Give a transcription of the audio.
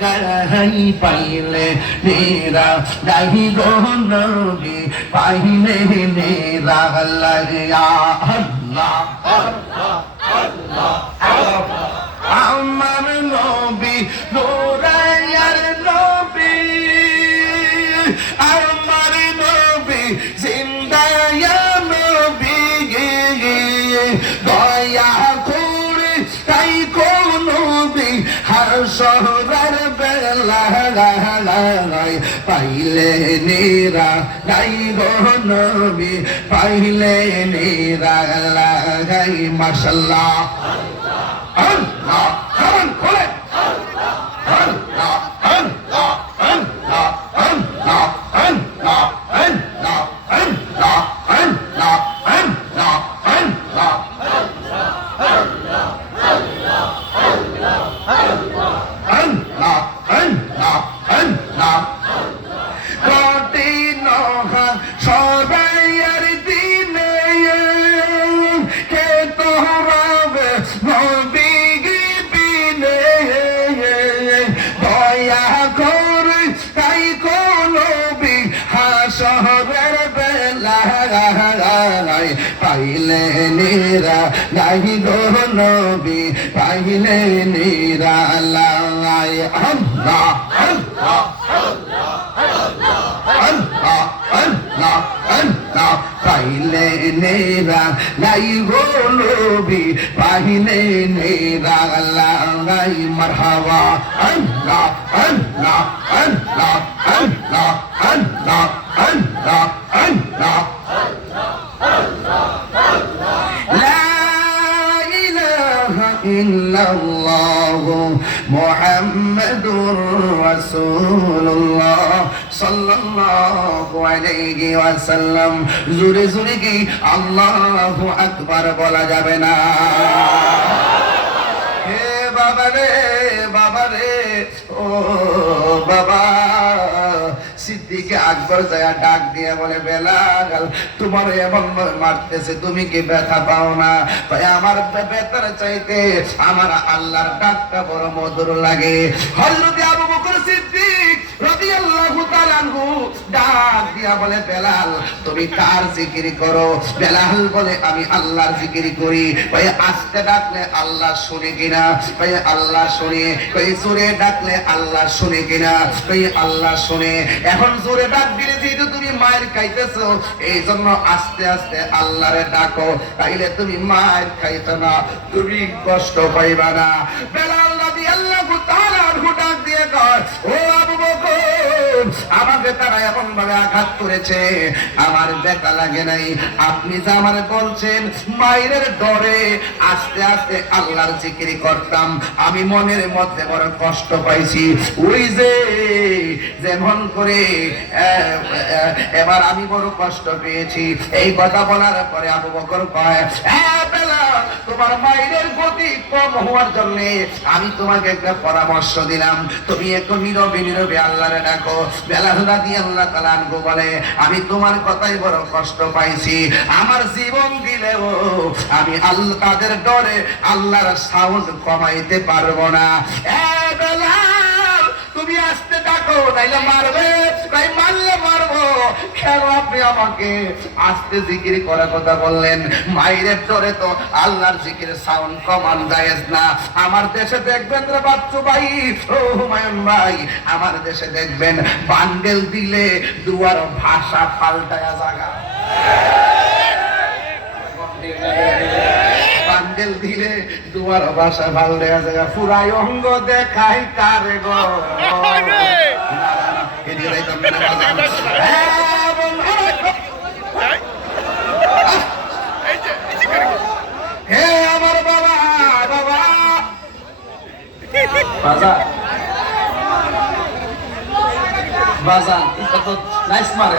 গাই পাইলে নেরা গাইব নবী পাইলে নেরা লাগিয়া আল্লাহ আমার নবী নোরায়ার নবী, আমার নবী নাই কোনবি হাসরার বেলা পাইলে নিরা নাই গনবি পাইলে নিরা লাগাই মাসাল্লাহ আল্লাহ আল্লাহ খোলে কঠিন সবাইয়ের দিনে কে তোরাবে নবী বিনে দয়া করে তাই কোনবি হাসরের বেলায় পাইলে নিরা গাই গো নবী, পাইলে নিরা লাই আল্লাহ আল্লাহ আল্লাহ আল্লাহ পাইলে নেরা লাই গোলবি পাহিনে নেরা লাই মারহাবা আল্লাহ আল্লাহ আল্লাহ আল্লাহ আল্লাহ ইল্লাল্লাহ মুহাম্মাদুর রাসূলুল্লাহ সাল্লাল্লাহু আলাইহি ওয়াসাল্লাম। জোরে জোরে কি আল্লাহু আকবার বলা যাবে না? হে বাবা রে বাবা রে ও বাবা। আকবর যায় ডাক দিয়ে বলে বেলাল তোমার এমন মারতেছে, তুমি কি ব্যথা পাও না? তাই আমার ব্যথার চাইতে আমার আল্লাহর ডাকটা বড় মধুর লাগে। হজরত আবু বকর সিদ্দিক রাদিয়াল্লাহু ডাক দিয়া বলে, বেলাল, তুমি কার জিকির করো? বেলাল বলে, আমি আল্লাহর জিকির করি। ভাই আস্তে ডাকলে আল্লাহ শুনে কিনা? ভাই আল্লাহ শুনে। ভাই জোরে ডাকলে আল্লাহ শুনে কিনা? ভাই আল্লাহ শুনে। এখন জোরে ডাক দিলে যেহেতু তুমি মায়ের খাইতেছো, এই জন্য আস্তে আস্তে আল্লাহরে ডাকো। তাইলে তুমি মায়ের খাইতে না, তুমি কষ্ট পাইবা না। বেলাল আমাকে তারা এমন ভাবে আঘাত করেছে। আমার ব্যথা লাগে নাই। আপনি যে আমার বলছেন মায়ের ডরে আস্তে আস্তে আল্লাহর জিকিরি করতাম। আমি মনের মধ্যে বড় কষ্ট পাইছি। ওই যে যেমন করে এবার আমি বড় কষ্ট পেয়েছি। এই কথা বলার পরে আবু বকর কয় "হ্যাঁ, তোমার মায়ের গতি কম হওয়ার জন্য আমি তোমাকে একটা পরামর্শ দিলাম। তুমি একটু নীরবে নীরবে আল্লাহরে ডাকো। বেলাহুদা দিয়ে আল্লাহ তালা আনব বলে, আমি তোমার কথাই বড় কষ্ট পাইছি। আমার জীবন দিলেও আমি আল্লাহ তাদের ডরে আল্লাহর সাহস কমাইতে পারব না। ডাকো নাইলে মারবে তাই মারলে মারবো। কেন আপনি আমাকে আস্তে জিকির করার কথা বললেন? মাইরের ডরে তো আল্লাহর জিকির সাউন্ড কমান যায়জ না। আমার দেশে দেখবেন রে বাচ্চু ভাই হুমায়ুন ভাই, আমার দেশে দেখবেন বান্ডেল দিলে দুয়ার ভাষা পাল্টায়া জাগা। পাঙ্গেল দিলে তোমার বাসা ভালো দেয়া জায়গা পুরাই অঙ্গ দেখাই তার গো। হে আমার বাবা বাবা। বাজার বাজার এটা তো নাইস মারে।